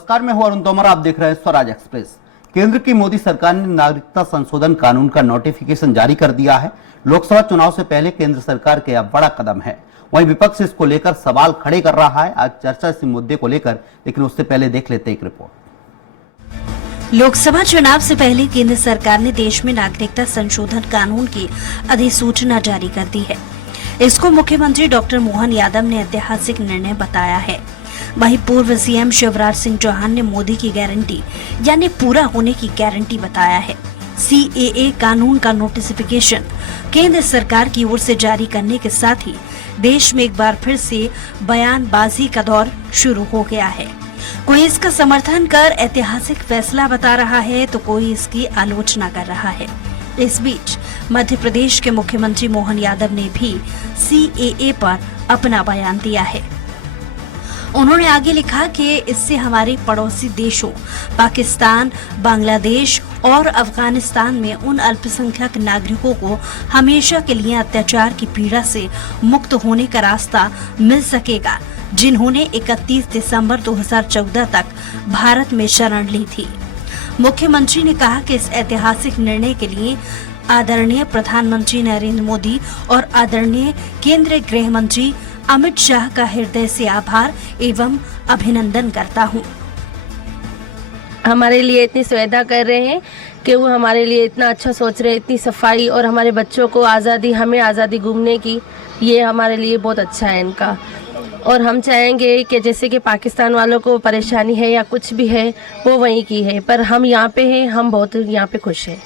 नमस्कार, मैं हूं अरुण तोमर। आप देख रहे हैं स्वराज एक्सप्रेस। केंद्र की मोदी सरकार ने नागरिकता संशोधन कानून का नोटिफिकेशन जारी कर दिया है। लोकसभा चुनाव से पहले केंद्र सरकार का यह बड़ा कदम है। वहीं विपक्ष इसको लेकर सवाल खड़े कर रहा है। आज चर्चा इस मुद्दे को लेकर, लेकिन उससे पहले देख लेते हैं एक रिपोर्ट। लोकसभा चुनाव से पहले केंद्र सरकार ने देश में नागरिकता संशोधन कानून की अधिसूचना जारी कर दी है। इसको मुख्यमंत्री डॉक्टर मोहन यादव ने ऐतिहासिक निर्णय बताया है। वहीं पूर्व सीएम शिवराज सिंह चौहान ने मोदी की गारंटी यानी पूरा होने की गारंटी बताया है। सीएए कानून का नोटिफिकेशन केंद्र सरकार की ओर से जारी करने के साथ ही देश में एक बार फिर से बयानबाजी का दौर शुरू हो गया है। कोई इसका समर्थन कर ऐतिहासिक फैसला बता रहा है तो कोई इसकी आलोचना कर रहा है। इस बीच मध्य प्रदेश के मुख्यमंत्री मोहन यादव ने भी सीएए पर अपना बयान दिया है। उन्होंने आगे लिखा कि इससे हमारे पड़ोसी देशों पाकिस्तान, बांग्लादेश और अफगानिस्तान में उन अल्पसंख्यक नागरिकों को हमेशा के लिए अत्याचार की पीड़ा से मुक्त होने का रास्ता मिल सकेगा, जिन्होंने 31 दिसंबर 2014 तक भारत में शरण ली थी। मुख्यमंत्री ने कहा कि इस ऐतिहासिक निर्णय के लिए आदरणीय प्रधानमंत्री नरेंद्र मोदी और आदरणीय केंद्रीय गृह मंत्री अमित शाह का हृदय से आभार एवं अभिनंदन करता हूं। हमारे लिए इतनी सुविधा कर रहे हैं कि वो हमारे लिए इतना अच्छा सोच रहे हैं, इतनी सफाई और हमारे बच्चों को आज़ादी, हमें आज़ादी घूमने की, ये हमारे लिए बहुत अच्छा है इनका। और हम चाहेंगे कि जैसे कि पाकिस्तान वालों को परेशानी है या कुछ भी है वो वहीं की है, पर हम यहाँ पे हैं, हम बहुत यहाँ पे खुश हैं।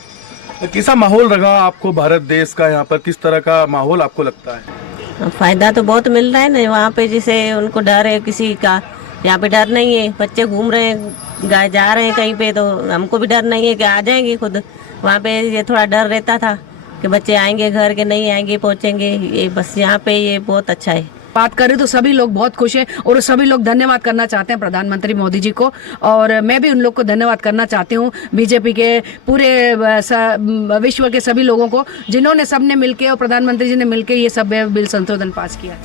कैसा माहौल रहा आपको भारत देश का? यहाँ पर किस तरह का माहौल आपको लगता है? फायदा तो बहुत मिल रहा है ना। वहाँ पे जैसे उनको डर है किसी का, यहाँ पे डर नहीं है। बच्चे घूम रहे हैं, गाय जा रहे हैं कहीं पे, तो हमको भी डर नहीं है कि आ जाएंगे खुद। वहाँ पे ये थोड़ा डर रहता था कि बच्चे आएंगे घर के, नहीं आएंगे, पहुँचेंगे। ये बस यहाँ पे ये बहुत अच्छा है। बात करें तो सभी लोग बहुत खुश हैं और सभी लोग धन्यवाद करना चाहते हैं प्रधानमंत्री मोदी जी को, और मैं भी उन लोग को धन्यवाद करना चाहती हूँ, बीजेपी के पूरे विश्व के सभी लोगों को, जिन्होंने सबने मिलके और प्रधानमंत्री जी ने मिलके ये सब बिल संशोधन पास किया।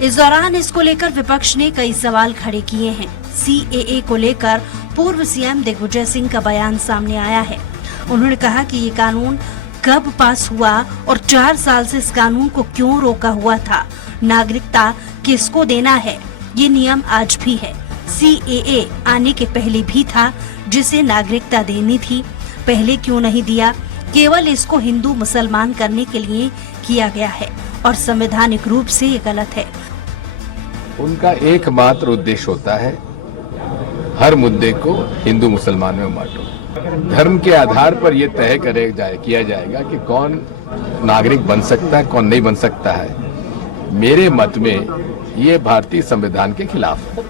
इस दौरान इसको लेकर विपक्ष ने कई सवाल खड़े किए हैं। सीएए को लेकर पूर्व सीएम दिग्विजय सिंह का बयान सामने आया है। उन्होंने कहा कि ये कानून कब पास हुआ और 4 साल से इस कानून को क्यों रोका हुआ था। नागरिकता किसको देना है, ये नियम आज भी है। सीएए आने के पहले भी था, जिसे नागरिकता देनी थी, पहले क्यों नहीं दिया? केवल इसको हिंदू मुसलमान करने के लिए किया गया है और संवैधानिक रूप से ये गलत है। उनका एकमात्र उद्देश्य होता है हर मुद्दे को हिंदू मुसलमान में बांटो। धर्म के आधार पर यह तय किया जाएगा कि कौन नागरिक बन सकता है, कौन नहीं बन सकता है। मेरे मत में ये भारतीय संविधान के खिलाफ है।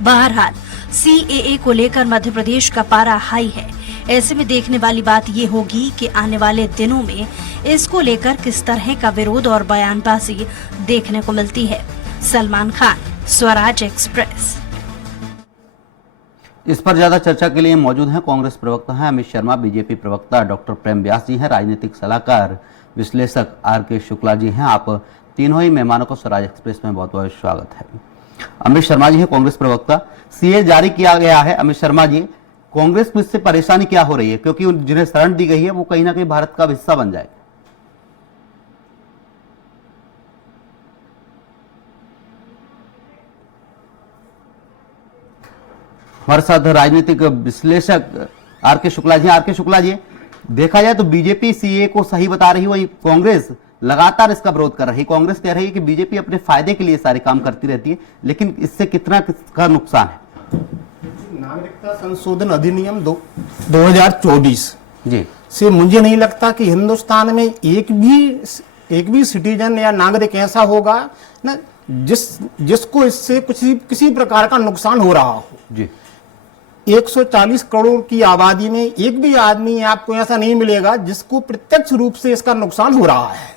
बहरहाल सीएए को लेकर मध्य प्रदेश का पारा हाई है। ऐसे में देखने वाली बात ये होगी कि आने वाले दिनों में इसको लेकर किस तरह का विरोध और बयानबाजी देखने को मिलती है। सलमान खान, स्वराज एक्सप्रेस। इस पर ज्यादा चर्चा के लिए मौजूद हैं कांग्रेस प्रवक्ता हैं अमित शर्मा, बीजेपी प्रवक्ता डॉक्टर प्रेम व्यास जी हैं, राजनीतिक सलाहकार विश्लेषक आर.के. शुक्ला जी हैं। आप तीनों ही मेहमानों को स्वराज एक्सप्रेस में बहुत बहुत स्वागत है। अमित शर्मा जी हैं कांग्रेस प्रवक्ता। सीए जारी किया गया है। अमित शर्मा जी, कांग्रेस में इससे परेशानी क्या हो रही है, क्योंकि जिन्हें शरण दी गई है वो कहीं ना कहीं भारत का हिस्सा बन जाए? हमारे साथ राजनीतिक विश्लेषक आर.के. शुक्ला जी। आर.के. शुक्ला जी, देखा जाए तो बीजेपी सीए को सही बता रही है, वही कांग्रेस लगातार इसका विरोध कर रही है। कांग्रेस कह रही है कि बीजेपी अपने फायदे के लिए सारे काम करती रहती है, लेकिन इससे कितना किसका नुकसान है? नागरिकता संशोधन अधिनियम 2024 जी से मुझे नहीं लगता कि हिंदुस्तान में एक भी सिटीजन या नागरिक ऐसा होगा ना जिसको इससे किसी प्रकार का नुकसान हो रहा हो। जी 140 करोड़ की आबादी में एक भी आदमी आपको ऐसा नहीं मिलेगा जिसको प्रत्यक्ष रूप से इसका नुकसान हो रहा है,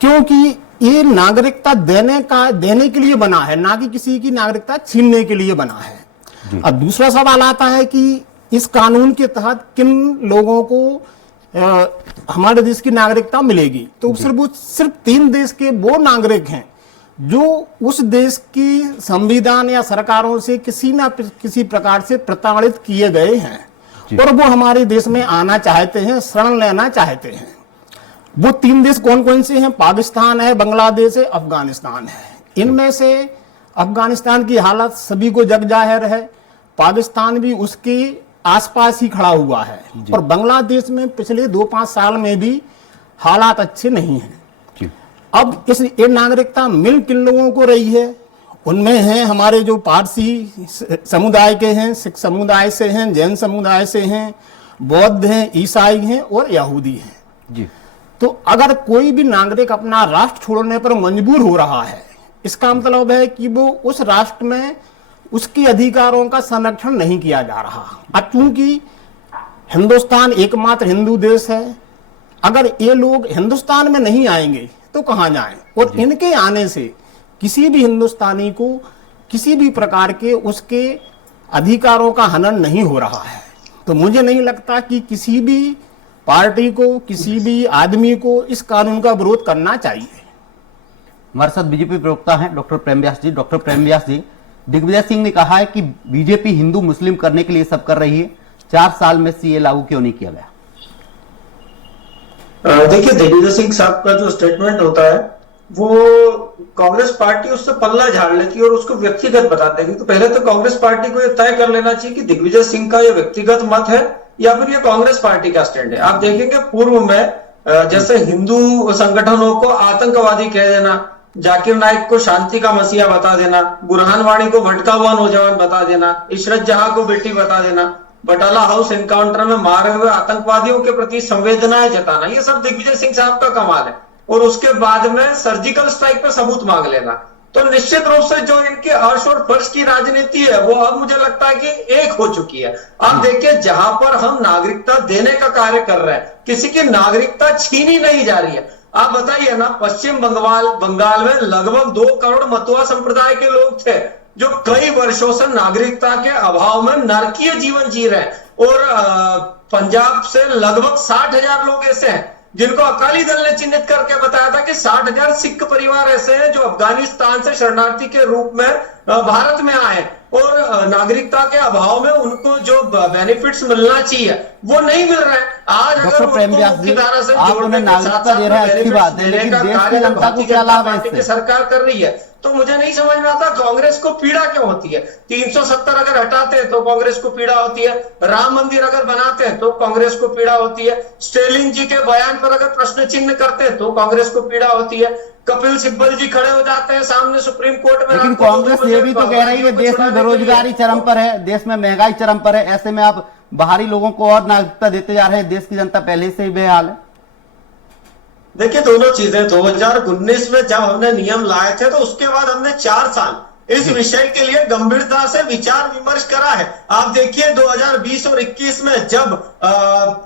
क्योंकि ये नागरिकता देने के लिए बना है, ना कि किसी की नागरिकता छीनने के लिए बना है। अब दूसरा सवाल आता है कि इस कानून के तहत किन लोगों को हमारे देश की नागरिकता मिलेगी। तो सिर्फ 3 देश के वो नागरिक हैं जो उस देश की संविधान या सरकारों से किसी ना किसी प्रकार से प्रताड़ित किए गए हैं और वो हमारे देश में आना चाहते हैं, शरण लेना चाहते हैं। वो 3 देश कौन कौन से हैं? पाकिस्तान है, बांग्लादेश है, अफगानिस्तान है। इनमें से अफगानिस्तान की हालत सभी को जग जाहिर है, पाकिस्तान भी उसके आसपास ही खड़ा हुआ है और बांग्लादेश में पिछले 2-5 साल में भी हालात अच्छे नहीं हैं। अब इस ये नागरिकता मिल किन लोगों को रही है? उनमें हैं हमारे जो पारसी समुदाय के हैं, सिख समुदाय से हैं, जैन समुदाय से हैं, बौद्ध हैं, ईसाई हैं और यहूदी हैं जी। तो अगर कोई भी नागरिक अपना राष्ट्र छोड़ने पर मजबूर हो रहा है, इसका मतलब है कि वो उस राष्ट्र में उसके अधिकारों का संरक्षण नहीं किया जा रहा। अब चूंकि हिंदुस्तान एकमात्र हिंदू देश है, अगर ये लोग हिंदुस्तान में नहीं आएंगे तो कहां जाएं? और इनके आने से किसी भी हिंदुस्तानी को किसी भी प्रकार के उसके अधिकारों का हनन नहीं हो रहा है। तो मुझे नहीं लगता कि किसी भी पार्टी को, किसी भी आदमी को इस कानून का विरोध करना चाहिए। हमारे साथ बीजेपी प्रवक्ता हैं डॉक्टर प्रेम व्यास जी। डॉक्टर प्रेम व्यास जी, दिग्विजय सिंह ने कहा है कि बीजेपी हिंदू मुस्लिम करने के लिए सब कर रही है, 4 साल में सीए लागू क्यों नहीं किया गया? देखिए, दिग्विजय सिंह साहब का जो स्टेटमेंट होता है वो कांग्रेस पार्टी उससे पल्ला झाड़ लेती है और उसको व्यक्तिगत बताते हैं। तो पहले तो कांग्रेस पार्टी को ये तय कर लेना चाहिए कि दिग्विजय सिंह का ये व्यक्तिगत मत है या फिर ये कांग्रेस पार्टी का स्टैंड है। आप देखेंगे पूर्व में जैसे हिंदू संगठनों को आतंकवादी कह देना, जाकिर नाइक को शांति का मसीहा बता देना, बुरहान वाणी को भटका हुआ नौजवान बता देना, इशरत जहां को बेटी बता देना, बटाला हाउस एनकाउंटर में मारे हुए आतंकवादियों के प्रति संवेदनाएं जताना, ये सब दिग्विजय सिंह साहब का कमाल है। और उसके बाद में सर्जिकल स्ट्राइक पर सबूत मांग लेना। तो निश्चित रूप से जो इनके अर्श और फर्श की राजनीति है वो अब मुझे लगता है कि एक हो चुकी है। आप देखिए, जहां पर हम नागरिकता देने का कार्य कर रहे हैं, किसी की नागरिकता छीनी नहीं जा रही है। आप बताइए ना, पश्चिम बंगाल में लगभग 2 करोड़ मतुआ संप्रदाय के लोग थे जो कई वर्षों से नागरिकता के अभाव में नरकीय जीवन जी रहे हैं। और पंजाब से लगभग 60,000 लोग ऐसे हैं जिनको अकाली दल ने चिन्हित करके बताया था कि 60,000 सिख परिवार ऐसे हैं जो अफगानिस्तान से शरणार्थी के रूप में भारत में आए और नागरिकता के अभाव में उनको जो बेनिफिट्स मिलना चाहिए वो नहीं मिल रहे हैं। आज अगर मुख्य धारा से जोड़ने के साथ-साथ बेनिफिट्स देने का कार्य भारतीय जनता पार्टी की सरकार कर रही है, तो मुझे नहीं समझ में आता कांग्रेस को पीड़ा क्यों होती है। 370 अगर हटाते हैं तो कांग्रेस को पीड़ा होती है, राम मंदिर अगर बनाते हैं तो कांग्रेस को पीड़ा होती है, स्टेलिन जी के बयान पर अगर प्रश्न चिन्ह करते हैं तो कांग्रेस को पीड़ा होती है, कपिल सिब्बल जी खड़े हो जाते हैं सामने सुप्रीम कोर्ट में। लेकिन कांग्रेस ये भी तो कह रही है देश में बेरोजगारी चरम पर है, देश में महंगाई चरम पर है, ऐसे में आप बाहरी लोगों को और नागरिकता देते जा रहे हैं, देश की जनता पहले से ही बेहाल है। देखिए, दोनों चीजें, 2019 में जब हमने नियम लाए थे तो उसके बाद हमने 4 साल इस विषय के लिए गंभीरता से विचार विमर्श करा है। आप देखिए 2020 और 21 में जब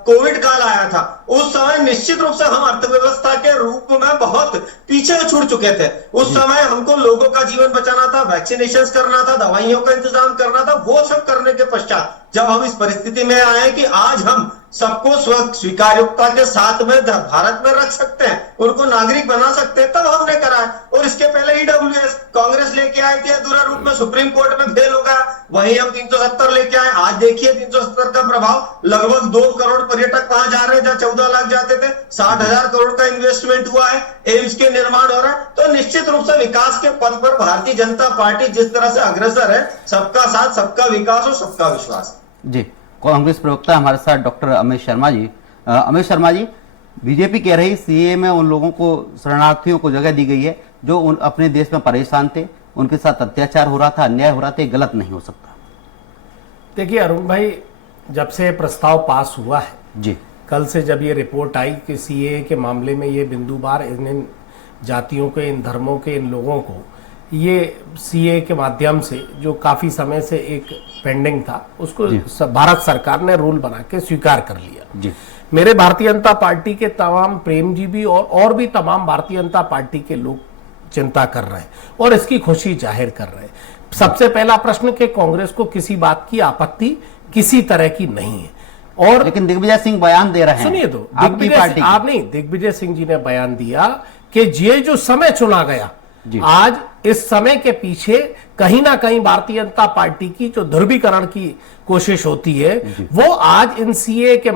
कोविड काल आया था उस समय निश्चित रूप से हम अर्थव्यवस्था के रूप में बहुत पीछे छूट चुके थे। उस समय हमको लोगों का जीवन बचाना था, वैक्सीनेशन करना था, दवाइयों का इंतजाम करना था। वो सब करने के पश्चात जब हम इस परिस्थिति में आए कि आज हम सबको स्वीकार्यता के साथ में भारत में रख सकते हैं, उनको नागरिक बना सकते हैं, तब हमने करा है। और इसके पहले ईडब्ल्यूएस कांग्रेस लेके आई थी अधूरा रूप में, सुप्रीम कोर्ट में फेल हो गया, वहीं हम 370 लेके आए। आज देखिए 370 का प्रभाव, लगभग 2 करोड़ पर्यटक वहां जा रहे हैं जहां 14 लाख जाते थे, 60,000 करोड़ का इन्वेस्टमेंट हुआ है, एम्स के निर्माण हो रहा है। तो निश्चित रूप से विकास के पथ पर भारतीय जनता पार्टी जिस तरह से अग्रसर है, सबका साथ, सबका विकास और सबका विश्वास। जी, कांग्रेस प्रवक्ता हमारे साथ डॉक्टर अमित शर्मा जी। अमित शर्मा जी, बीजेपी कह रही सीए में उन लोगों को, शरणार्थियों को जगह दी गई है जो अपने देश में परेशान थे, उनके साथ अत्याचार हो रहा था, अन्याय हो रहा था, गलत नहीं हो सकता। देखिए अरुण भाई, जब से प्रस्ताव पास हुआ है जी, कल से जब ये रिपोर्ट आई कि सीए के मामले में ये बिंदुवार इन जातियों के, इन धर्मों के, इन लोगों को ये सीए के माध्यम से जो काफी समय से एक पेंडिंग था उसको भारत सरकार ने रूल बना के स्वीकार कर लिया जी। मेरे भारतीय जनता पार्टी के तमाम प्रेमजीवी और भी तमाम भारतीय जनता पार्टी के लोग चिंता कर रहे हैं और इसकी खुशी जाहिर कर रहे हैं। सबसे पहला प्रश्न कि कांग्रेस को किसी बात की आपत्ति किसी तरह की नहीं है। और लेकिन दिग्विजय सिंह बयान दे रहे हैं, सुनिए तो, दिग्विजय सिंह जी ने बयान दिया कि ये जो समय चुना गया जी। आज इस समय के पीछे कहीं ना कहीं भारतीय जनता पार्टी की जो ध्रुवीकरण की कोशिश होती है, वो आज इन सीए के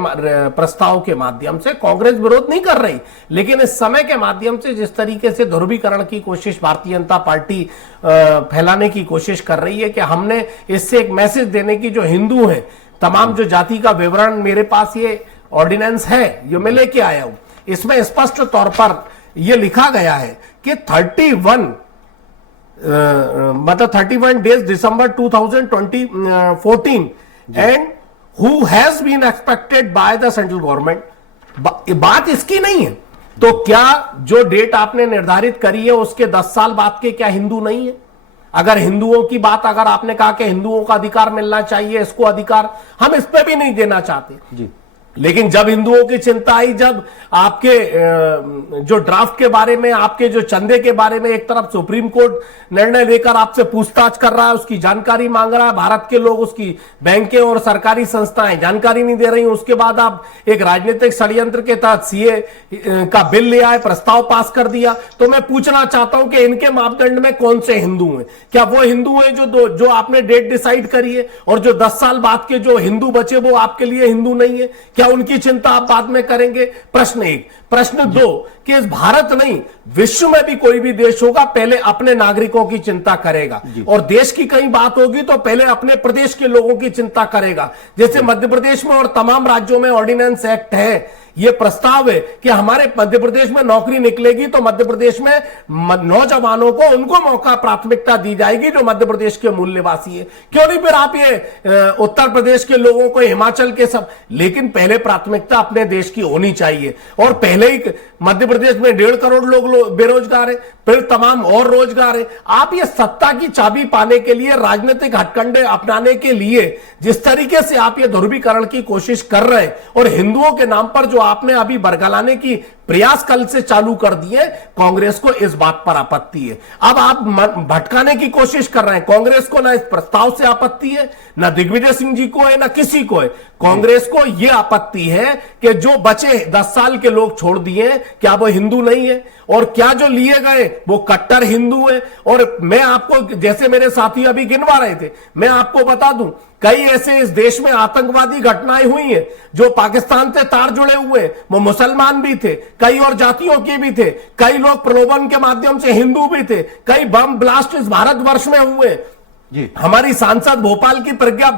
प्रस्ताव के माध्यम से कांग्रेस विरोध नहीं कर रही, लेकिन इस समय के माध्यम से जिस तरीके से ध्रुवीकरण की कोशिश भारतीय जनता पार्टी फैलाने की कोशिश कर रही है कि हमने इससे एक मैसेज देने की, जो हिंदू हैं, तमाम जो जाति का विवरण, मेरे पास ये ऑर्डिनेंस है जो मैं लेके आया हूं, इसमें स्पष्ट तौर पर यह लिखा गया है कि 31 days December 2014 and who has been expected by the central government. बात इसकी नहीं है, तो क्या जो डेट आपने निर्धारित करी है उसके 10 साल बाद के क्या हिंदू नहीं है? अगर हिंदुओं की बात, अगर आपने कहा कि हिंदुओं का अधिकार मिलना चाहिए, इसको अधिकार हम इस पे भी नहीं देना चाहते जी। लेकिन जब हिंदुओं की चिंता आई, जब आपके जो ड्राफ्ट के बारे में, आपके जो चंदे के बारे में एक तरफ सुप्रीम कोर्ट निर्णय लेकर आपसे पूछताछ कर रहा है, उसकी जानकारी मांग रहा है, भारत के लोग, उसकी बैंकें और सरकारी संस्थाएं जानकारी नहीं दे रही, उसके बाद आप एक राजनीतिक षड्यंत्र के तहत सीए का बिल ले आए, प्रस्ताव पास कर दिया। तो मैं पूछना चाहता हूं कि इनके मापदंड में कौन से हिंदू हैं? क्या वो हिंदू हैं जो आपने डेट डिसाइड करी है, और जो 10 साल बाद के जो हिंदू बचे वो आपके लिए हिंदू नहीं है? क्या उनकी चिंता आप बाद में करेंगे? प्रश्न एक। प्रश्न दो, कि इस भारत नहीं, विश्व में भी कोई भी देश होगा पहले अपने नागरिकों की चिंता करेगा, और देश की कहीं बात होगी तो पहले अपने प्रदेश के लोगों की चिंता करेगा। जैसे मध्य प्रदेश में और तमाम राज्यों में ऑर्डिनेंस एक्ट है, यह प्रस्ताव है कि हमारे मध्य प्रदेश में नौकरी निकलेगी तो मध्य प्रदेश में नौजवानों को, उनको मौका, प्राथमिकता दी जाएगी जो मध्य प्रदेश के मूल निवासी है। क्यों नहीं फिर आप ये उत्तर प्रदेश के लोगों को, हिमाचल के सब, लेकिन पहले प्राथमिकता अपने देश की होनी चाहिए। और पहले ही मध्य प्रदेश में 1.5 करोड़ लोग बेरोजगार है, फिर तमाम और रोजगार है। आप ये सत्ता की चाबी पाने के लिए, राजनीतिक हथकंडे अपनाने के लिए जिस तरीके से आप ये ध्रुवीकरण की कोशिश कर रहे हैं, और हिंदुओं के नाम पर जो आपने अभी बरगलाने की प्रयास कल से चालू कर दिए, कांग्रेस को इस बात पर आपत्ति है। अब आप भटकाने की कोशिश कर रहे हैं। कांग्रेस को ना इस प्रस्ताव से आपत्ति है, ना दिग्विजय सिंह जी को है, ना किसी को है। कांग्रेस को यह आपत्ति है कि जो बचे 10 साल के लोग छोड़ दिए, क्या वो हिंदू नहीं है? और क्या जो लिए गए वो कट्टर हिंदू है? और मैं आपको, जैसे मेरे साथी अभी गिनवा रहे थे, मैं आपको बता दूं, कई ऐसे इस देश में आतंकवादी घटनाएं हुई हैं जो पाकिस्तान से तार जुड़े हुए, वो मुसलमान भी थे, कई और जातियों के भी थे, कई लोग प्रलोभन के माध्यम से हिंदू भी थे, कई बम ब्लास्ट इस भारतवर्ष में हुए जी। हमारी सांसद भोपाल की प्रज्ञा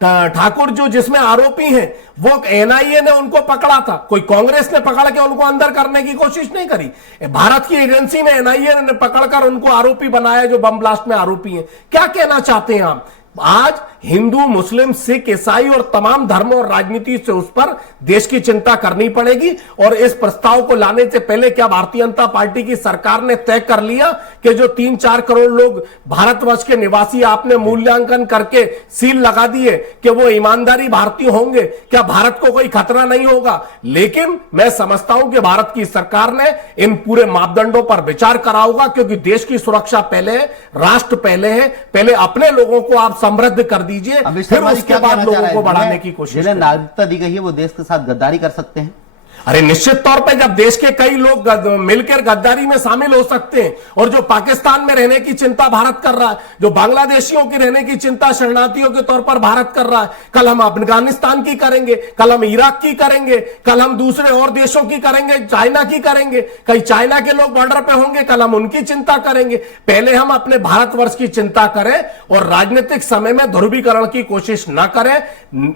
ठाकुर जो जिसमें आरोपी हैं, वो एनआईए ने उनको पकड़ा था, कोई कांग्रेस ने पकड़ के उनको अंदर करने की कोशिश नहीं करी। भारत की एजेंसी ने, एनआईए ने पकड़कर उनको आरोपी बनाया जो बम ब्लास्ट में आरोपी हैं। क्या कहना चाहते हैं आप? आज हिंदू, मुस्लिम, सिख, ईसाई और तमाम धर्मों और राजनीति से उस पर देश की चिंता करनी पड़ेगी। और इस प्रस्ताव को लाने से पहले क्या भारतीय जनता पार्टी की सरकार ने तय कर लिया कि जो 3-4 करोड़ लोग भारतवर्ष के निवासी आपने मूल्यांकन करके सील लगा दिए कि वो ईमानदारी भारतीय होंगे, क्या भारत को कोई खतरा नहीं होगा? लेकिन मैं समझता हूं कि भारत की सरकार ने इन पूरे मापदंडों पर विचार करा होगा, क्योंकि देश की सुरक्षा पहले है, राष्ट्र पहले है। पहले अपने लोगों को आप समृद्ध कर दीजिए, फिर उसके बाद लोगों को बढ़ाने की कोशिश। जिन्हें नागरिकता दी गई है वो देश के साथ गद्दारी कर सकते हैं? अरे निश्चित तौर पे जब देश के कई लोग मिलकर गद्दारी में शामिल हो सकते हैं, और जो पाकिस्तान में रहने की चिंता भारत कर रहा है, जो बांग्लादेशियों की रहने की चिंता शरणार्थियों के तौर पर भारत कर रहा है, कल हम अफगानिस्तान की करेंगे, कल हम इराक की करेंगे, कल हम दूसरे और देशों की करेंगे, चाइना की करेंगे, कई चाइना के लोग बॉर्डर पे होंगे, कल हम उनकी चिंता करेंगे। पहले हम अपने भारतवर्ष की चिंता करें और राजनीतिक समय में ध्रुवीकरण की कोशिश न करें,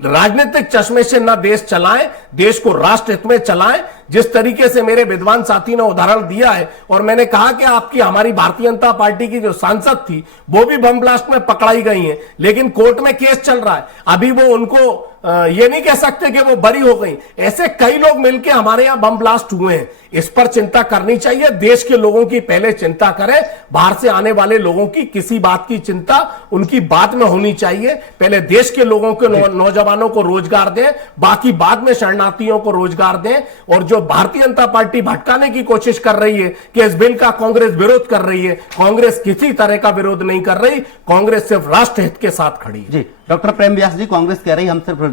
राजनीतिक चश्मे से न देश चलाएं, देश को राष्ट्र हित में चलाएं। जिस तरीके से मेरे विद्वान साथी ने उदाहरण दिया है, और मैंने कहा कि आपकी, हमारी भारतीय जनता पार्टी की जो सांसद थी वो भी बम ब्लास्ट में पकड़ाई गई है, लेकिन कोर्ट में केस चल रहा है, अभी वो उनको ये नहीं कह सकते कि वो बरी हो गई। ऐसे कई लोग मिलकर हमारे यहां बम ब्लास्ट हुए हैं, इस पर चिंता करनी चाहिए। देश के लोगों की पहले चिंता करें, बाहर से आने वाले लोगों की किसी बात की चिंता उनकी बात में होनी चाहिए। पहले देश के लोगों को, नौजवानों को रोजगार दें, बाकी बाद में शरणार्थियों को रोजगार दें। और जो भारतीय जनता पार्टी भटकाने की कोशिश कर रही है कि इस बिल का कांग्रेस विरोध कर रही है, कांग्रेस किसी तरह का विरोध नहीं कर रही, कांग्रेस सिर्फ राष्ट्र हित के साथ खड़ी है। जी, डॉक्टर प्रेम व्यास जी, कांग्रेस कह रही हम सिर्फ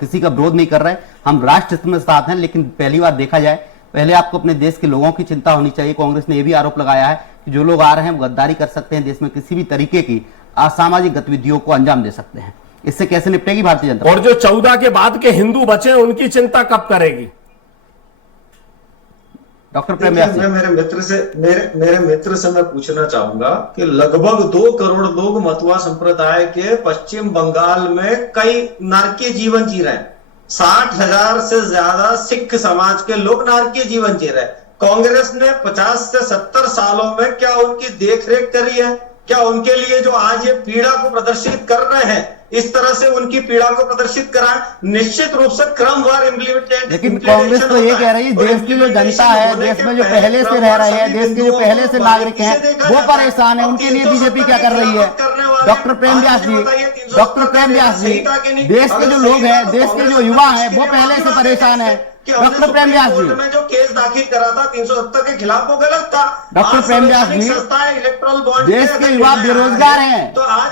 किसी का विरोध नहीं कर रहे, हम राष्ट्र हित में साथ हैं। लेकिन पहली बार देखा जाए, पहले आपको अपने देश के लोगों की चिंता होनी चाहिए। कांग्रेस ने यह भी आरोप लगाया है कि जो लोग आ रहे हैं वो गद्दारी कर सकते हैं, देश में किसी भी तरीके की असामाजिक गतिविधियों को अंजाम दे सकते हैं। इससे कैसे निपटेगी भारतीय जनता और जो 14 के बाद के हिंदू बचे उनकी चिंता कब करेगी? डॉक्टर प्रेम व्यास? मैं मेरे मित्र से मैं पूछना चाहूंगा कि लगभग 2 करोड़ लोग मतुआ संप्रदाय के पश्चिम बंगाल में कई नारकीय जीवन जी रहे हैं। 60,000 से ज्यादा सिख समाज के लोग नारकीय जीवन जी रहे हैं। कांग्रेस ने 50 से 70 सालों में क्या उनकी देखरेख करी है? क्या उनके लिए जो आज ये पीड़ा को प्रदर्शित कर रहे हैं, इस तरह से उनकी पीड़ा को प्रदर्शित कराएं? निश्चित रूप से क्रमवार इम्प्लीमेंटेशन। लेकिन कांग्रेस तो ये कह रही है देश की जो जनता है, देश में जो पहले से रह रहे हैं, देश के जो पहले से नागरिक हैं वो परेशान है, उनके लिए बीजेपी क्या कर रही है? डॉक्टर प्रेम व्यास जी, डॉक्टर प्रेम व्यास जी, देश के जो लोग हैं, देश के जो युवा हैं वो पहले से परेशान है। डॉक्टर प्रेम व्यास जी, में जो केस दाखिल करा था 370 के खिलाफ वो गलत था। डॉक्टर प्रेम व्यास जी, इलेक्ट्रल बॉन्ड देश के युवा बेरोजगार हैं,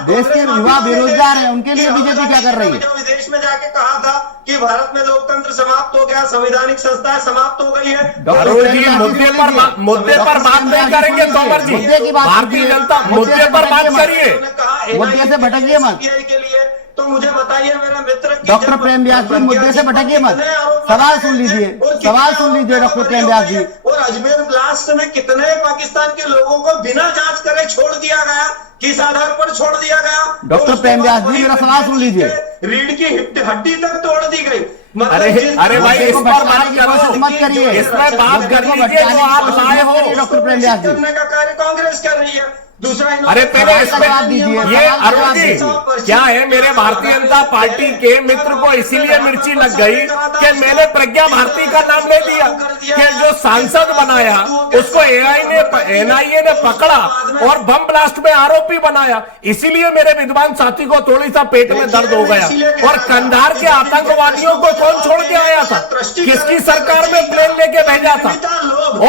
देश के युवा बेरोजगार हैं, उनके लिए बीजेपी क्या कर रही है? विदेश में जाके कहा था कि भारत में लोकतंत्र समाप्त हो गया, संवैधानिक संस्थाएं समाप्त हो गई है। अरुण जी, मुद्दे पर बात नहीं करेंगे तोमर जी। भारतीय जनता मुद्दे पर बात करिए, मुद्दे से भटकिए मत। के लिए तो मुझे बताइए मेरा मित्र, डॉक्टर प्रेम व्यास जी, मुद्दे से भटकिए मत, सवाल सुन लीजिए, सवाल सुन लीजिए डॉक्टर प्रेम व्यास जी। और अजमेर ब्लास्ट में कितने पाकिस्तान के लोगों को बिना जांच करे छोड़ दिया गया, किस आधार पर छोड़ दिया गया? डॉक्टर प्रेम व्यास जी, मेरा सवाल सुन लीजिए। रीढ़ की हड्डी तक तोड़ दी गई। अरे भाई, इस पर बात करो, मत करिए, इस पर बात कर लीजिए जो आप लाए हो। डॉक्टर प्रेम व्यास जी, करने का कार्य कांग्रेस कर रही है। दूसरा, अरे पहले इसमें दीजिए, ये अरुण जी क्या है, मेरे भारतीय जनता पार्टी के मित्र को इसीलिए मिर्ची लग गई कि मैंने प्रज्ञा भारती का नाम ले दिया कि जो सांसद बनाया उसको एनआईए ने पकड़ा और बम ब्लास्ट में आरोपी बनाया। इसीलिए मेरे विद्वान साथी को थोड़ी सा पेट में दर्द हो गया। और कंधार के आतंकवादियों को कौन छोड़ के आया था? किसकी सरकार में प्लेन लेके भेजा था?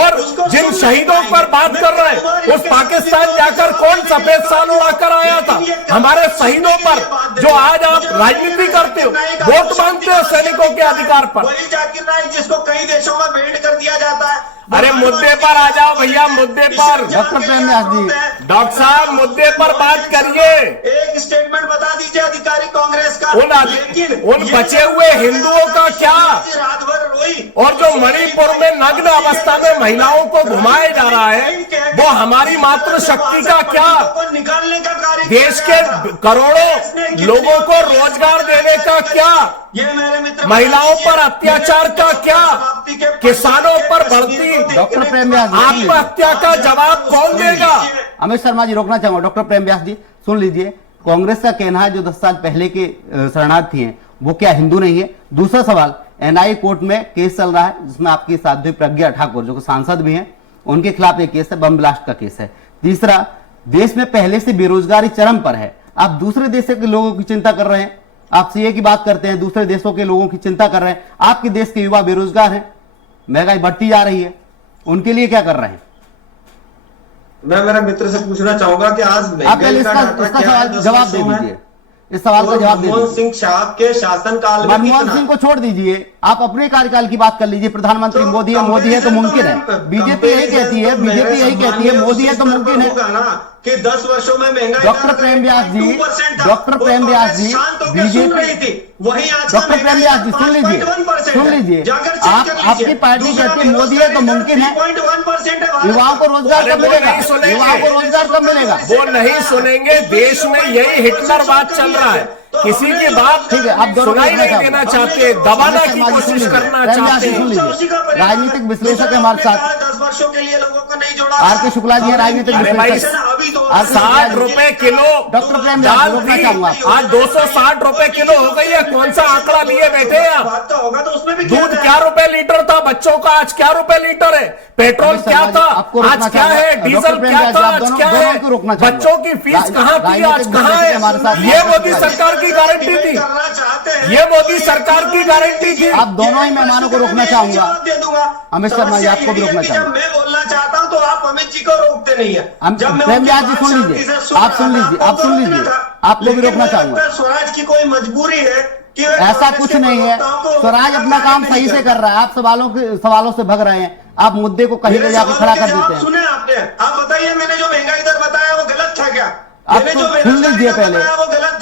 और जिन शहीदों पर बात कर रहे हैं, उस पाकिस्तान जाकर कौन सफेद साल उड़ाकर आया था? हमारे शहीदों पर जो आज आप राजनीति करते हो, वोट मांगते हो सैनिकों के अधिकार पर। वही जाकिर नाइक जिसको कई देशों में बैंड कर दिया जाता है। अरे मुद्दे पर आ जाओ भैया, मुद्दे पर। डॉक्टर प्रेम व्यास जी, डॉक्टर साहब मुद्दे पर बात करिए। एक स्टेटमेंट बता दीजिए अधिकारी कांग्रेस का। उन बचे हुए हिंदुओं का क्या? रात भर रोई। और जो मणिपुर में नग्न अवस्था में महिलाओं को घुमाया जा रहा है, वो हमारी मातृशक्ति का क्या? निकालने का कार्य देश के करोड़ों लोगों को रोजगार देने का क्या? ये मेरे मित्र, महिलाओं पर अत्याचार का क्या? किसानों पर बढ़ती डॉक्टर प्रेम व्यास जी, आत्महत्या का जवाब कौन देगा? अमित शर्मा जी, रोकना चाहूंगा। डॉक्टर प्रेम व्यास जी सुन लीजिए, कांग्रेस का कहना है जो 10 साल पहले के शरणार्थी हैं वो क्या हिंदू नहीं है? दूसरा सवाल, एनआईए कोर्ट में केस चल रहा है जिसमें आपकी साध्वी प्रज्ञा ठाकुर जो कि सांसद भी हैं, उनके खिलाफ एक केस है, बम ब्लास्ट का केस है। तीसरा, देश में पहले से बेरोजगारी चरम पर है, आप दूसरे देश के लोगों की चिंता कर रहे हैं। आप सीए की बात करते हैं, दूसरे देशों के लोगों की चिंता कर रहे हैं। आपके देश के युवा बेरोजगार हैं, महंगाई बढ़ती जा रही है, उनके लिए क्या कर रहे हैं? मैं मेरे मित्र से पूछना चाहूंगा कि आज आप पहले इसका सवाल जवाब दे दीजिए, इस सवाल का जवाब दे दीजिए। मनमोहन सिंह साहब के शासनकाल में मनमोहन सिंह को छोड़ दीजिए, आप अपने कार्यकाल की बात कर लीजिए। प्रधानमंत्री मोदी है तो मुमकिन है। बीजेपी यही कहती है, बीजेपी यही कहती है मोदी है तो मुमकिन है कि 10 वर्षों में महंगाई। डॉक्टर प्रेम व्यास जी, डॉक्टर प्रेम व्यास जी, बीजेपी, वही आज डॉक्टर प्रेम व्यास जी सुन लीजिए, सुन लीजिए, आप आपकी पार्टी कहती है मोदी है तो मुमकिन है। युवाओं को रोजगार कब मिलेगा? युवाओं को रोजगार कब मिलेगा? वो नहीं सुनेंगे। देश में यही हिटलरवाद चल रहा है। किसी की बात ठीक है, आप सुनाई नहीं देना चाहते, दबाना की कोशिश करना चाहते हैं। राजनीतिक विश्लेषक हमारे साथ 10 वर्षों के लिए लोगों को नहीं जोड़ा। आर के शुक्ला जी है, राजनीतिक विश्लेषक। 60 रुपए किलो डॉक्टर प्रेम व्यास, रोकना चाहूंगा। आज 260 रुपए किलो हो गई है। कौन सा आंकड़ा लिए बैठे हैं आप? बात तो होगा तो उसमें भी दूध क्या रुपए लीटर था बच्चों का, आज क्या रुपए लीटर है? पेट्रोल क्या था, आज क्या है? डीजल क्या था, आज क्या है? बच्चों की फीस कहाँ थी, आज कहाँ है? ये मोदी सरकार की गारंटी थी, ये मोदी सरकार की गारंटी थी। आप दोनों ही मेहमानों को रोकना चाहूंगा। अमित शर्मा जी, आपको भी रोकना चाहूंगा। मैं बोलना चाहता हूं तो आप अमित जी को रोकते नहीं है। प्रेम व्यास जी सुन लीजिए, आप सुन लीजिए, आप सुन लीजिए, आपको भी रोकना चाहूंगा। स्वराज की कोई मजबूरी है कि ऐसा कुछ नहीं है, स्वराज अपना काम सही से कर रहा है। आप सवालों से भग रहे हैं। आप मुद्दे को कहीं ले जाकर खड़ा कर देते हैं। सुने आपने, आप बताइए, मैंने जो महंगाई दर बताया वो गलत था क्या? आप तो सुन लीजिए पहले,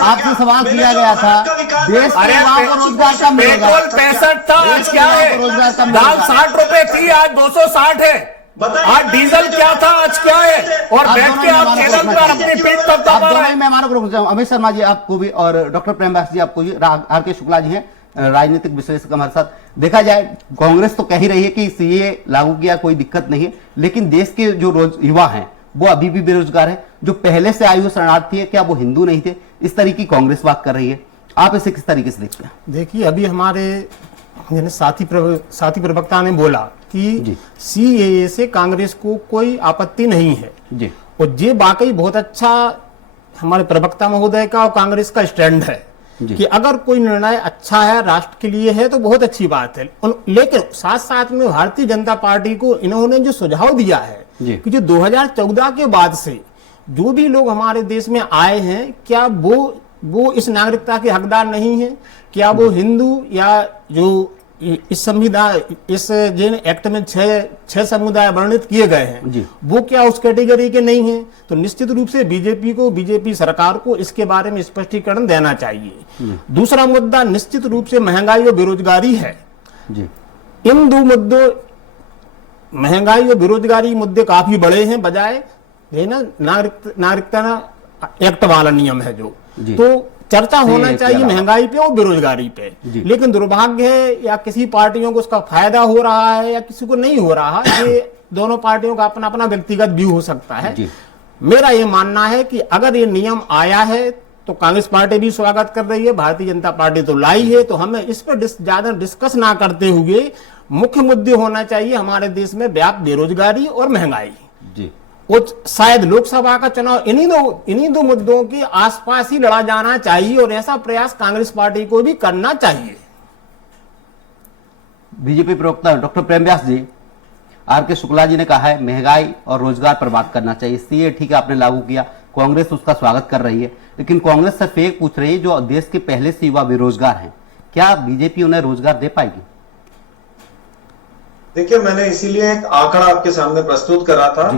आपसे सवाल किया गया था देश के युवाओं को रोजगार कम मिलेगा। पेट्रोल 65 था, आज क्या है? रोजगार कम दाल 60 रुपए थी, आज 260 है। आज डीजल क्या था, आज क्या है? और बैठ के आप चैनल पर अपनी पीठ पर आप दोनों ही मेहमानों को रोक जाऊं। अमित शर्मा जी आपको भी, और डॉक्टर प्रेम व्यास जी आपको भी, आर के शुक्ला जी हैं राजनीतिक विश्लेषक हमारे साथ। देखा जाए कांग्रेस तो कह ही रही है कि सीए लागू किया कोई दिक्कत नहीं है, लेकिन देश के जो युवा हैं वो अभी भी बेरोजगार है। जो पहले से आयु शरणार्थी है, क्या वो हिंदू नहीं थे? इस तरीके की कांग्रेस बात कर रही है, आप इसे किस तरीके से देखते हैं? देखिए, अभी हमारे साथी प्रवक्ता ने बोला कि सीएए से कांग्रेस को कोई आपत्ति नहीं है जी, और ये वाकई बहुत अच्छा हमारे प्रवक्ता महोदय का और कांग्रेस का स्टैंड है कि अगर कोई निर्णय अच्छा है, राष्ट्र के लिए है, तो बहुत अच्छी बात है। लेकिन साथ साथ में भारतीय जनता पार्टी को इन्होंने जो सुझाव दिया है कि जो 2014 के बाद से जो भी लोग हमारे देश में आए हैं, क्या वो इस नागरिकता के हकदार नहीं है? क्या वो हिंदू या जो इस संविधान, इस जिन एक्ट में छह समुदाय वर्णित किए गए हैं, वो क्या उस कैटेगरी के नहीं हैं? तो निश्चित रूप से बीजेपी सरकार को इसके बारे में स्पष्टीकरण देना चाहिए। दूसरा मुद्दा निश्चित रूप से महंगाई और बेरोजगारी है जी। इन दो मुद्दों, महंगाई और बेरोजगारी मुद्दे काफी बड़े हैं, बजाय ना नागरिकता एक्ट वाला नियम है जो, तो चर्चा होना चाहिए महंगाई पे और बेरोजगारी पे। लेकिन दुर्भाग्य है, या किसी पार्टियों को उसका फायदा हो रहा है या किसी को नहीं हो रहा, ये दोनों पार्टियों का अपना अपना व्यक्तिगत व्यू हो सकता है। मेरा ये मानना है कि अगर ये नियम आया है तो कांग्रेस पार्टी भी स्वागत कर रही है, भारतीय जनता पार्टी तो लाई है, तो हमें इस पर ज्यादा डिस्कस ना करते हुए मुख्य मुद्दे होना चाहिए हमारे देश में व्याप्त बेरोजगारी और महंगाई जी। और शायद लोकसभा का चुनाव इन्हीं दो मुद्दों के आसपास ही लड़ा जाना चाहिए, और ऐसा प्रयास कांग्रेस पार्टी को भी करना चाहिए। बीजेपी प्रवक्ता doctor Prem Vyas ji, are के शुक्ला जी ने कहा है महंगाई और रोजगार पर बात करना चाहिए। सीए ठीक है, आपने लागू किया, कांग्रेस उसका स्वागत कर रही है, लेकिन कांग्रेस से फेक पूछ रही है जो देश के पहले से युवा बेरोजगार हैं, क्या बीजेपी उन्हें रोजगार दे पाएगी? देखिए, मैंने इसीलिए एक आंकड़ा आपके सामने प्रस्तुत करा था,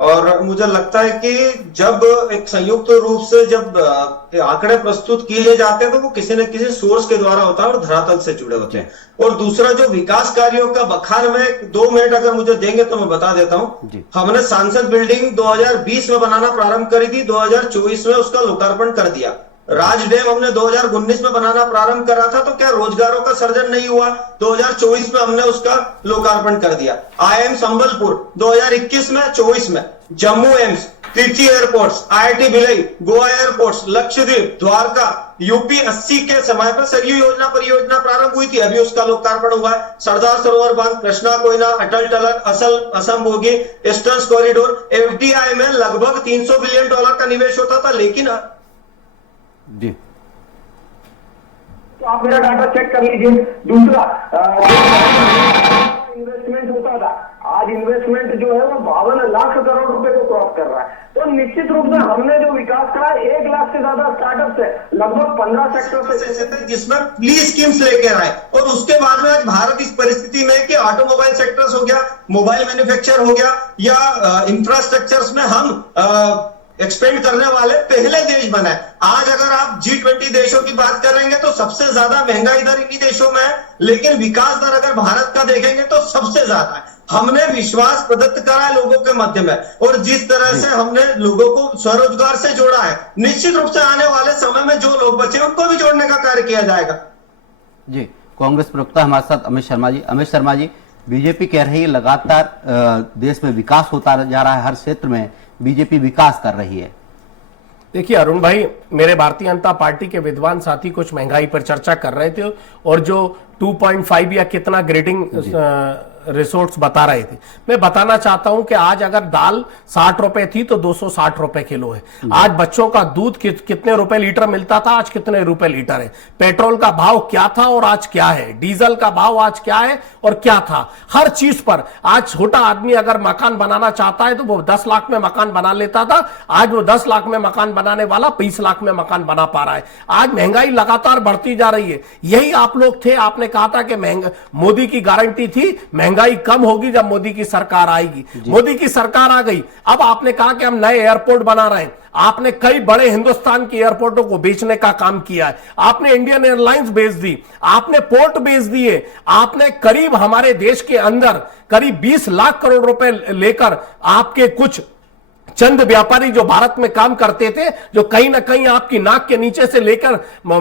और मुझे लगता है कि जब एक संयुक्त रूप से जब आंकड़े प्रस्तुत किए जाते हैं तो वो किसी न किसी सोर्स के द्वारा होता है और धरातल से जुड़े होते हैं। और दूसरा, जो विकास कार्यों का बखान में 2 मिनट अगर मुझे देंगे तो मैं बता देता हूं। हमने सांसद बिल्डिंग 2020 में बनाना प्रारंभ करी थी, 2024 में उसका लोकार्पण कर दिया। राज डैम हमने 2019 में बनाना प्रारंभ करा था, तो क्या रोजगारों का सर्जन नहीं हुआ? 2024 में हमने उसका लोकार्पण कर दिया। IIM संबलपुर 2021 में, 24 में, Jammu AIIMS, Trichy airports, IIT Bhilai, Goa airports, Lakshadweep, Dwarka, UP 80 के समय पर सरयू योजना परियोजना प्रारंभ हुई थी, अभी उसका लोकार्पण हुआ है। सरदार सरोवर बांध, कृष्णा कोयना, अटल टनल, असम बोगी, ईस्टर्न कॉरिडोर, FDI में लगभग $300 बिलियन का निवेश होता था, लेकिन जी, तो आप मेरा डाटा चेक कर लीजिए। दूसरा, इन्वेस्टमेंट होता था, आज इन्वेस्टमेंट जो है वो 52 लाख करोड़ रुपए को क्रॉस कर रहा है। तो निश्चित रूप से हमने जो विकास करा, 1 लाख से ज्यादा स्टार्टअप है, लगभग 15 सेक्टर से, जिसमें प्लीज स्कीम्स लेके आए। और उसके बाद में आज भारत इस परिस्थिति में कि ऑटोमोबाइल सेक्टर्स हो गया, मोबाइल मैन्युफैक्चर हो गया, या इंफ्रास्ट्रक्चर्स में हम एक्सपेंड करने वाले पहले देश बने। आज अगर आप G20 देशों की बात करेंगे तो सबसे ज्यादा महंगाई दर इन्हीं देशों में है, लेकिन विकास दर अगर भारत का देखेंगे तो सबसे ज्यादा है। हमने विश्वास प्रदत्त करा है लोगों के मध्य में, और जिस तरह से हमने लोगों को स्वरोजगार से जोड़ा है, निश्चित रूप से आने वाले समय में जो लोग बचे उनको भी जोड़ने का कार्य किया जाएगा। जी, कांग्रेस प्रवक्ता हमारे साथ अमित शर्मा जी। अमित शर्मा जी, बीजेपी कह रही है लगातार देश में विकास होता जा रहा है, हर क्षेत्र में बीजेपी विकास कर रही है। देखिए अरुण भाई, मेरे भारतीय जनता पार्टी के विद्वान साथी कुछ महंगाई पर चर्चा कर रहे थे, और जो 2.5 या कितना ग्रेडिंग रिसोर्ट्स बता रहे थे। मैं बताना चाहता हूं कि आज अगर दाल 60 रुपए थी तो 260 रुपए किलो है। आज बच्चों का दूध कितने रुपए लीटर मिलता था, आज कितने रुपए लीटर है। पेट्रोल का भाव क्या था और आज क्या है। डीजल का भाव आज क्या है और क्या था। हर चीज पर आज छोटा आदमी अगर मकान बनाना चाहता है तो वो 10 लाख में मकान बना लेता था, आज वो 10 लाख में मकान बनाने वाला 20 लाख में मकान बना पा रहा है। आज महंगाई लगातार बढ़ती जा रही है। यही आप लोग थे, आपने कहा था कि मोदी की गारंटी थी महंगाई महंगाई कम होगी जब मोदी की सरकार आएगी। मोदी की सरकार आ गई। अब आपने कहा कि हम नए एयरपोर्ट बना रहे हैं। आपने कई बड़े हिंदुस्तान के एयरपोर्टों को बेचने का काम किया है। आपने इंडियन एयरलाइंस बेच दी, आपने पोर्ट बेच दिए, आपने करीब हमारे देश के अंदर करीब 20 लाख करोड़ रुपए लेकर आपके कुछ चंद व्यापारी जो भारत में काम करते थे, जो कहीं ना कहीं आपकी नाक के नीचे से लेकर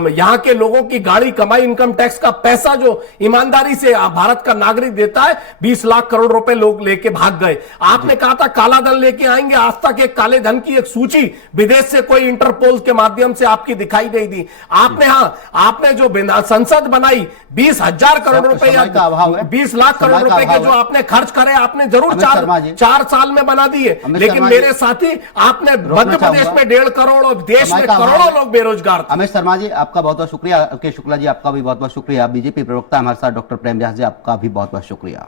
यहां के लोगों की गाड़ी कमाई, इनकम टैक्स का पैसा जो ईमानदारी से भारत का नागरिक देता है, 20 लाख करोड़ रुपए लोग लेके भाग गए। आपने कहा था काला धन लेके आएंगे, आज तक एक काले धन की एक सूची विदेश से कोई इंटरपोल के माध्यम से आपकी दिखाई नहीं दी। आपने जो संसद बनाई 20,000 करोड़ रुपए या 20 लाख करोड़ रुपए के जो आपने खर्च करे, आपने जरूर 4 साल में बना दिए, लेकिन मेरे साथी आपने मध्य प्रदेश में 1.5 करोड़ और देश में करोड़ों लोग बेरोजगार थे। अमित शर्मा जी आपका बहुत बहुत शुक्रिया। के शुक्ला जी आपका भी बहुत बहुत शुक्रिया। बीजेपी प्रवक्ता हमारे साथ डॉक्टर प्रेम व्यास जी आपका भी बहुत बहुत शुक्रिया।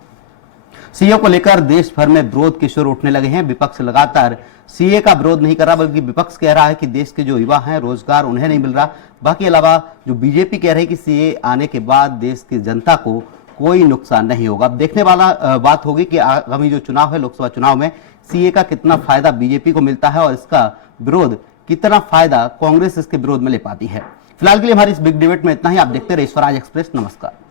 सीए को लेकर देश भर में विरोध के शोर उठने लगे हैं। विपक्ष लगातार सीए का विरोध नहीं कर रहा, बल्कि विपक्ष कह रहा है कि देश के जो युवा हैं रोजगार उन्हें नहीं मिल रहा। बाकी अलावा जो बीजेपी कह रही है कि सीए आने के बाद देश की जनता को कोई नुकसान नहीं होगा। अब देखने वाला बात होगी कि आगामी जो चुनाव है, लोकसभा चुनाव में सीए का कितना फायदा बीजेपी को मिलता है और इसका विरोध कितना फायदा कांग्रेस इसके विरोध में ले पाती है। फिलहाल के लिए हमारी इस बिग डिबेट में इतना ही। आप देखते रहिए स्वराज एक्सप्रेस। नमस्कार।